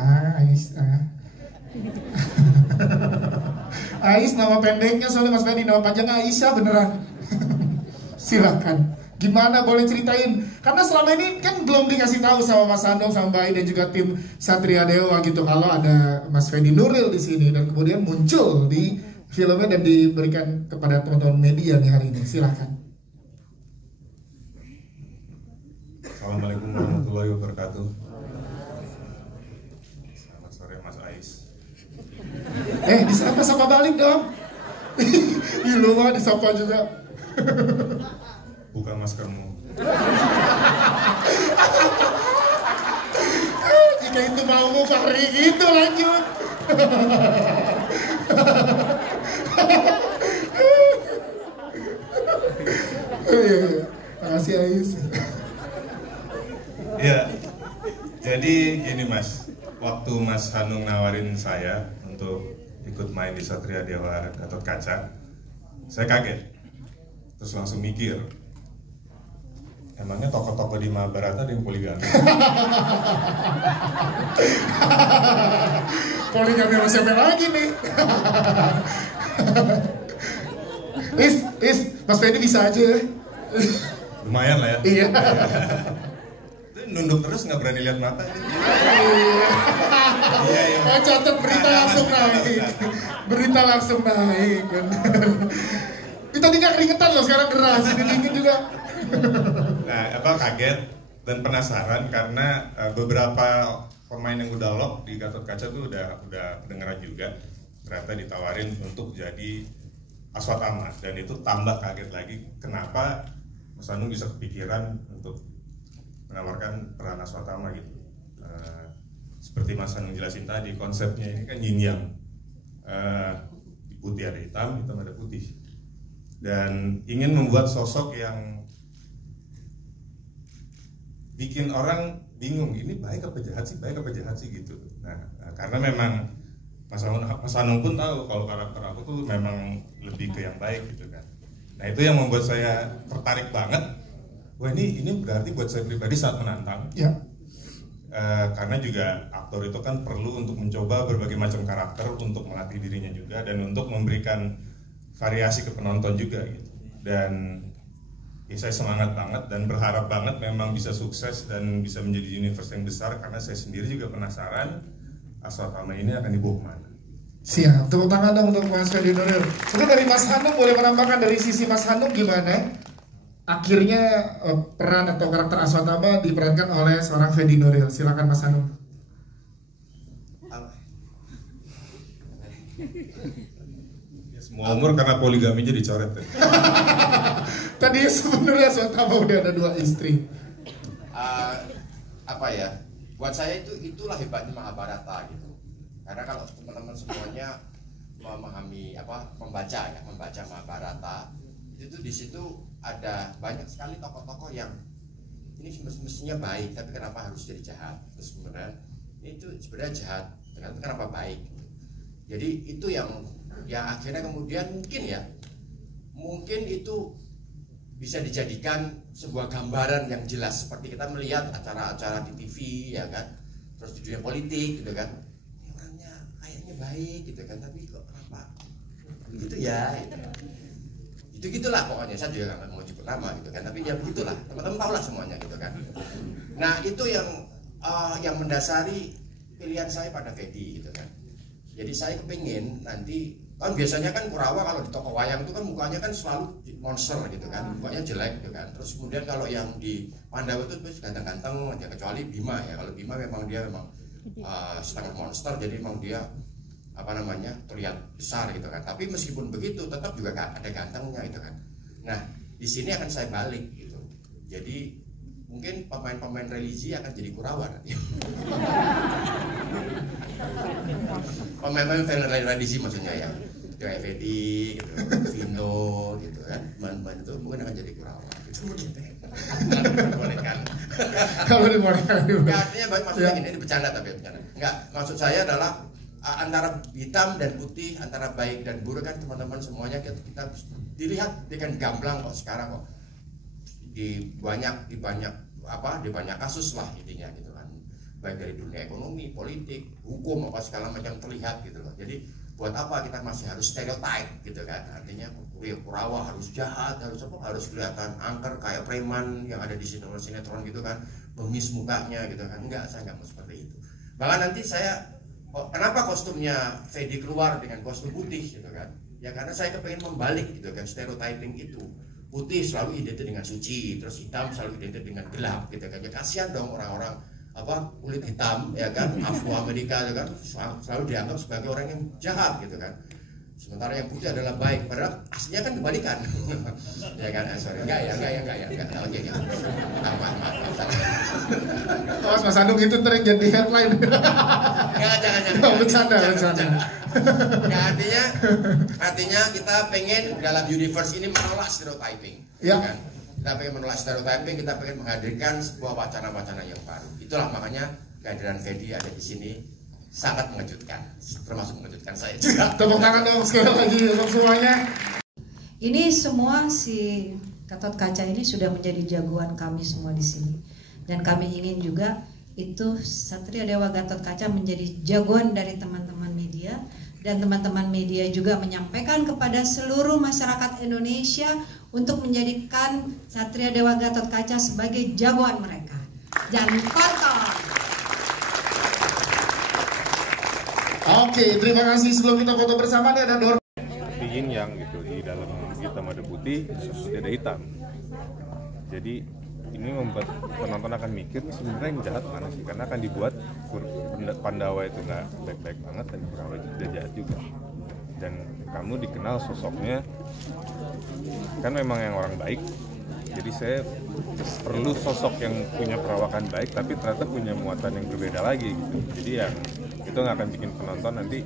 Ais nama pendeknya, soalnya Mas Fedi nama panjangnya Aisyah beneran. Silakan. Gimana, boleh ceritain? Karena selama ini kan belum dikasih tahu sama Mas Hanung, sama Mbak Ai dan juga tim Satria Dewa gitu kalau ada Mas Fedi Nuril di sini, dan kemudian muncul di filmnya dan diberikan kepada teman-teman media nih hari ini. Silakan. Assalamualaikum warahmatullahi wabarakatuh. Selamat sore Mas Ais. Disapa balik dong. Ih, lu mah disapa juga. Buka maskermu. Jika itu maumu Fahri, gitu lanjut. Makasih Ais. Ya, jadi gini Mas, waktu Mas Hanung nawarin saya untuk ikut main di Satria Dewa Gatot Kaca, saya kaget, terus langsung mikir, emangnya tokoh-tokoh di Mahabharata ada yang poligami? Poligami sama siapa lagi nih? Mas Fedi bisa aja ya? Lumayan lah ya. Iya. Nunduk terus nggak berani lihat mata. Iya. Catat berita langsung naik. Berita langsung naik. Kita tidak keringetan loh sekarang, deras. Ini dingin juga. Nah, kaget dan penasaran karena beberapa pemain yang udah lock di Gatot Kaca tuh udah kedengeran juga. Ternyata ditawarin untuk jadi Aswatama, dan itu tambah kaget lagi kenapa Mas Hanung bisa kepikiran untuk menawarkan peran Aswatama gitu. Seperti Mas Hanung jelasin tadi, konsepnya ini kan yin yang, putih ada hitam ada putih, dan ingin membuat sosok yang bikin orang bingung, ini baik apa jahat sih gitu. Nah, karena memang Mas Hanung pun tahu kalau karakter aku tuh memang lebih ke yang baik gitu kan. Nah, itu yang membuat saya tertarik banget. Wah, ini berarti buat saya pribadi sangat menantang. Ya. Karena juga aktor itu kan perlu untuk mencoba berbagai macam karakter untuk melatih dirinya juga, dan untuk memberikan variasi ke penonton juga gitu. Dan ya, saya semangat banget dan berharap banget memang bisa sukses dan bisa menjadi universe yang besar, karena saya sendiri juga penasaran Aswatama ini akan dibawa kemana. Siap, tepuk tangan dong untuk Mas Fedi Nuril. Mungkin dari Mas Hanung boleh menambahkan dari sisi Mas Hanung gimana? Akhirnya peran atau karakter Aswatama diperankan oleh seorang Fedi Nuril. Silakan Mas Hanung. Semua umur karena poligaminya dicoret ya. Tadi sebenarnya Swatama udah ada 2 istri. Apa ya? Buat saya itulah hebatnya Mahabharata gitu. Karena kalau teman-teman semuanya memahami membaca Mahabharata, itu di situ ada banyak sekali tokoh-tokoh yang ini mestinya baik, tapi kenapa harus jadi jahat? Terus kemudian itu sebenarnya jahat, tapi kenapa baik? Jadi itu yang akhirnya kemudian mungkin itu bisa dijadikan sebuah gambaran yang jelas, seperti kita melihat acara-acara di TV ya kan, terus di dunia politik gitu kan, orangnya kayaknya baik gitu kan, tapi kok kenapa gitu ya gitu. Gitulah pokoknya, saya juga nggak mau nyebut nama gitu kan, tapi ya begitulah, teman-teman tahu lah semuanya gitu kan. Nah itu yang mendasari pilihan saya pada Fedi gitu kan. Jadi saya kepingin nanti, kan biasanya kan Kurawa kalau di toko wayang itu kan mukanya kan selalu monster gitu kan, mukanya jelek gitu kan. Terus kemudian kalau yang di Pandawa itu ganteng-ganteng aja, kecuali Bima ya. Kalau Bima memang dia setengah monster, jadi memang dia terlihat besar gitu kan. Tapi meskipun begitu tetap juga ada gantengnya gitu kan. Nah di sini akan saya balik gitu. Jadi mungkin pemain-pemain religi akan jadi Kurawa nanti. Pemain-pemain religi maksudnya ya, kayak Fedi, gitu, Vino, gitu kan, teman-teman itu mungkin akan jadi Kurawa. Gitu. Dibolehkan. Kalau dibolehkan. Ya, artinya maksudnya ini bercanda tapi bercanda. Enggak, maksud saya adalah antara hitam dan putih, antara baik dan buruk kan teman-teman semuanya kita dilihat dengan gamblang kok sekarang kok. Di banyak kasus lah intinya gitu kan, baik dari dunia ekonomi, politik, hukum apa segala macam terlihat gitu loh. Jadi buat apa kita masih harus stereotype gitu kan, artinya Kurawa harus jahat, harus kelihatan angker kayak preman yang ada di sinetron gitu kan, bengis mukanya gitu kan. Enggak, saya nggak mau seperti itu. Bahkan nanti kenapa kostumnya Fedi keluar dengan kostum putih gitu kan, ya karena saya kepengen membalik gitu kan stereotyping itu. Putih selalu identik dengan suci, terus hitam selalu identik dengan gelap gitu kan. Ya kasihan dong orang-orang kulit hitam ya kan, Afro-Amerika ya kan, selalu dianggap sebagai orang yang jahat gitu kan. Sementara yang putih adalah baik, padahal aslinya kan kebalikan. Ya kan, sorry, enggak ya. Oke ya. Awas Mas Anung itu tering jadi headline. Jangan. Bercanda. Nah, artinya kita pengen dalam universe ini menolak stereotyping. Ya. Kan? Kita pengen menolak stereotyping, kita pengen menghadirkan sebuah wacana-wacana yang baru. Itulah makanya kehadiran Fedi ada di sini sangat mengejutkan, termasuk mengejutkan saya juga. Tepuk tangan dong sekali lagi untuk semuanya. Ini semua si Gatot Kaca ini sudah menjadi jagoan kami semua di sini, dan kami ingin juga itu Satria Dewa Gatot Kaca menjadi jagoan dari teman-teman media, dan teman-teman media juga menyampaikan kepada seluruh masyarakat Indonesia untuk menjadikan Satria Dewa Gatot Kaca sebagai jagoan mereka. Jangan kotor. Oke, terima kasih. Sebelum kita foto bersama nih ada Dor. Seperti yin yang gitu, di dalam hitam ada putih, sesuatu ada hitam. Jadi ini membuat penonton akan mikir sebenarnya yang jahat mana sih, karena akan dibuat Pandawa itu nggak baik-baik banget dan Kurawa itu tidak jahat juga. Dan kamu dikenal sosoknya kan memang yang orang baik. Jadi saya perlu sosok yang punya perawakan baik tapi ternyata punya muatan yang berbeda lagi gitu. Jadi ya itu nggak akan bikin penonton nanti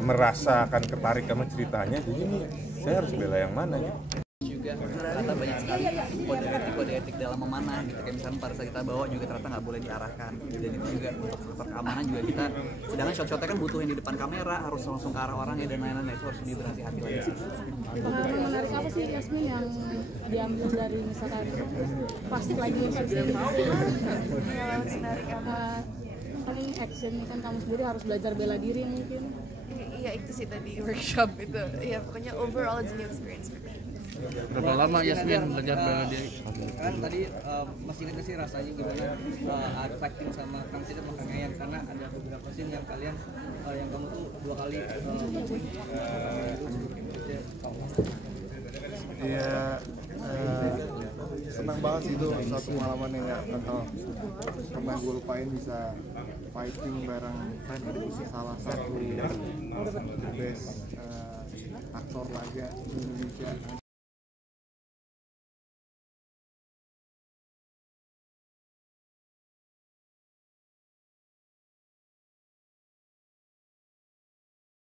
merasa akan tertarik sama ceritanya. Jadi ini saya harus bela yang mana gitu. Juga ternyata banyak sekali kode etik dalam memanah gitu, kayak misalnya pada saat kita bawa juga ternyata nggak boleh diarahkan, dan itu juga untuk faktor keamanan juga kita, sedangkan shot-shotnya kan butuh yang di depan kamera harus langsung ke arah orang ya, dan lain-lain, itu harus berhati-hati lagi sih. Menarik apa sih Yasmin yang diambil dari misalkan plastik lagi menarik apa kamu action kan, kamu sendiri harus belajar bela diri mungkin. Iya itu sih tadi workshop itu, ya pokoknya overall it's a new experience for me. Berapa lama Yasmin belajar bela diri? Kan tadi masih ingat sih rasanya gimana fighting sama Kang Cecep sama Kang Yayan, karena ada beberapa scene yang kalian yang kamu tuh 2 kali Iya, senang banget sih, itu suatu pengalaman yang gak bakal pernah gue lupain, bisa fighting bareng friend. Itu salah satu best aktor laga di Indonesia.